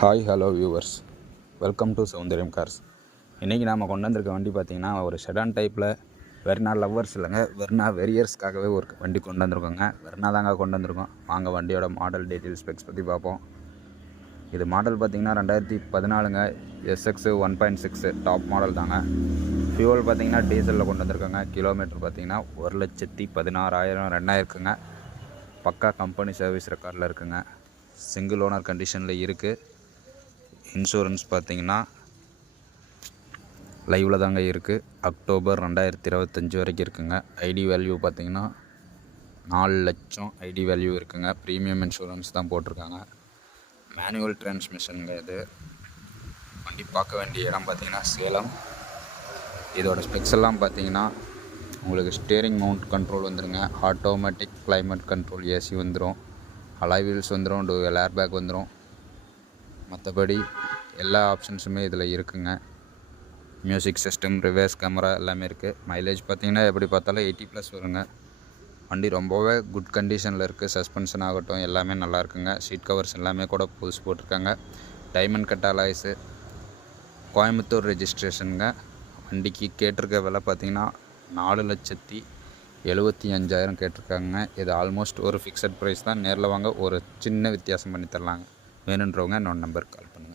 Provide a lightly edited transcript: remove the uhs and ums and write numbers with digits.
Hi hello viewers, welcome to Soundaryam cars. இன்றைக்கி நாம் கொண்டு வந்திருக்க வண்டி பார்த்திங்கன்னா ஒரு செடான் டைப்பில் வெர்னா லவ்வர்ஸ் இல்லைங்க, வெர்னா வெரியர்ஸ்க்காகவே ஒரு வண்டி கொண்டு வந்திருக்கோங்க. வெர்னா தாங்க கொண்டு வந்திருக்கோம். வாங்க வண்டியோட மாடல் டீட்டெயில்ஸ் ஸ்பெக்ஸ் பற்றி பார்ப்போம். இது மாடல் பார்த்திங்கன்னா 2014ங்க, எஸ்எக்ஸு 1.6 டாப் மாடல் தாங்க. ஃபியூவல் பார்த்திங்கன்னா டீசலில் கொண்டு வந்திருக்கோங்க. கிலோமீட்டர் பார்த்திங்கன்னா 1,16,000 ரன் ஆயிருக்குங்க. பக்கா கம்பெனி சர்வீஸ் ரெக்கார்டில் இருக்குங்க. சிங்கிள் ஓனர் கண்டிஷனில் இருக்குது. இன்சூரன்ஸ் பார்த்திங்கன்னா லைவில் தாங்க இருக்குது. அக்டோபர் 2025 வரைக்கும் இருக்குங்க. ஐடி வேல்யூ பார்த்திங்கன்னா 4 லட்சம் ஐடி வேல்யூ இருக்குங்க. ப்ரீமியம் இன்சூரன்ஸ் தான் போட்டிருக்காங்க. மேனுவல் டிரான்ஸ்மிஷனுங்க. இது வண்டி பார்க்க வேண்டிய இடம் பார்த்திங்கன்னா சேலம். இதோட ஸ்பெக்ஸ் எல்லாம் பார்த்திங்கன்னா உங்களுக்கு ஸ்டேரிங் மவுண்ட் கண்ட்ரோல் வந்துடுங்க. ஆட்டோமேட்டிக் கிளைமேட் கண்ட்ரோல் ஏசி வந்துடும். அலாய் வீல்ஸ் வந்துடும். டூவல் ஏர் பேக் வந்துடும். மற்றபடி எல்லா ஆப்ஷன்ஸுமே இதில் இருக்குங்க. மியூசிக் சிஸ்டம், ரிவர்ஸ் கேமரா எல்லாமே இருக்குது. மைலேஜ் பார்த்திங்கன்னா எப்படி பார்த்தாலும் 80+ வருங்க. வண்டி ரொம்பவே குட் கண்டிஷனில் இருக்குது. சஸ்பென்ஷன் ஆகட்டும் எல்லாமே நல்லா இருக்குங்க. சீட் கவர்ஸ் எல்லாமே கூட புதுசு போட்டிருக்காங்க. டைமண்ட் கட் அலாய்ஸு, கோயம்புத்தூர் ரெஜிஸ்ட்ரேஷனுங்க. வண்டிக்கு கேட்டிருக்க விலை பார்த்திங்கன்னா 4,75,000 கேட்டிருக்காங்க. இது ஆல்மோஸ்ட் ஒரு ஃபிக்ஸட் ப்ரைஸ் தான். நேரில் வாங்க ஒரு சின்ன வித்தியாசம் பண்ணி தரலாங்க. வேணுன்றவங்க என்னோட நம்பருக்கு கால் பண்ணுங்கள்.